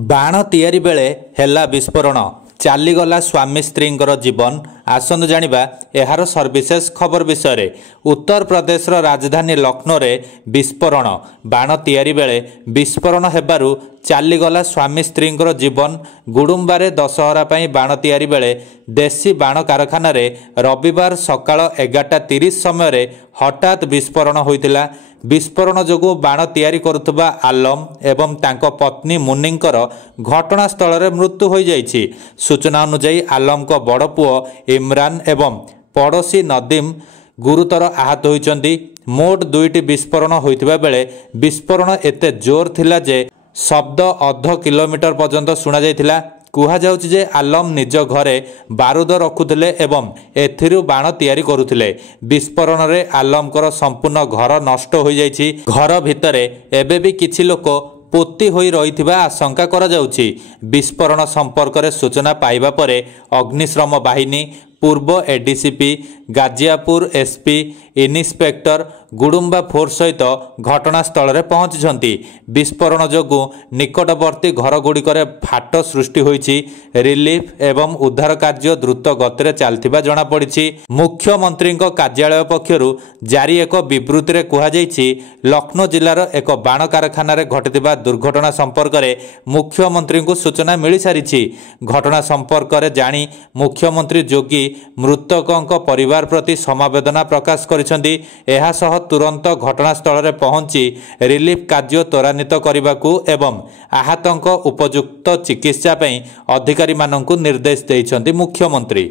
बाण तैयारी बेले हेला विस्फोरण चालीगला स्वामी स्त्रींकर जीवन आसंतु जानिबा एहार सर्विशेष खबर विषय। उत्तर प्रदेश राजधानी लखनऊ रे विस्फोरण बाण तैयारी बेले विस्फोरण हेबारु चालीगला स्वामी स्त्रींकर जीवन। गुडुम्बारे दशहरा पई बाण तैयारी बेले देशी बाण कारखाना रे रविवार सकाळ 11:30 समय रे हठात विस्फोरण होइतिला। विस्फोरण जोगु बाण तैयारी करुथबा आलम एवं तांको पत्नी मुन्नींकर घटनास्थल रे मृत्यु हो जाइछि। सूचना अनुसार आलम को बड़ पुओ इमरान एवं पड़ोसी नदीम गुरुतर आहत होइचंदी। मोट 2टी विस्फोरण होइतिबा बेले विस्फोरण एते जोर थिला जे शब्द अर्ध किलोमीटर पर्यंत सुना जाइथिला। कुहा जाउछि जे आलम निज घरे बारूद रखुथिले एवं एथिरु बाण तैयारी करुथिले। विस्फोरण रे आलमकर संपूर्ण घर नष्ट हो जाइछि। घर भितरे एबे भी किछि लोक पोती होई रहिथिबा आशंका करा जाउछि। विस्फोरण संपर्क रे सूचना पाइबा परे अग्निशम बाहिनी, पूर्व ADCP, Ghaziapur SP, inspector Gudumba force सहित घटनास्थल रे पहुंचि। विस्फोरण जोगु निकटवर्ती घर गुड़िकरे फाट सृष्टि होइछि। रिलीफ एवं उद्धार कार्य द्रुत गति चलथिबा जणा पड़िछि। मुख्यमंत्री कार्यालय पक्षरु जारी एक विवृत्ति रे कुहा जाइछि, लखनऊ जिलार एक बाण कारखाना रे घटिथिबा दुर्घटना संपर्क रे मुख्यमंत्री को सूचना मिली सारिछि। घटना संपर्क रे जानी मुख्यमंत्री जोगी मृतकों परिवार प्रति समवेदना प्रकाश करिसेंती। एहा सह तुरंत घटनास्थल रे पहुंची रिलीफ कार्य त्वरान्वित करबाकू एवं आहतों उपयुक्त चिकित्सा पई अधिकारी माननकू निर्देश दैछंती मुख्यमंत्री।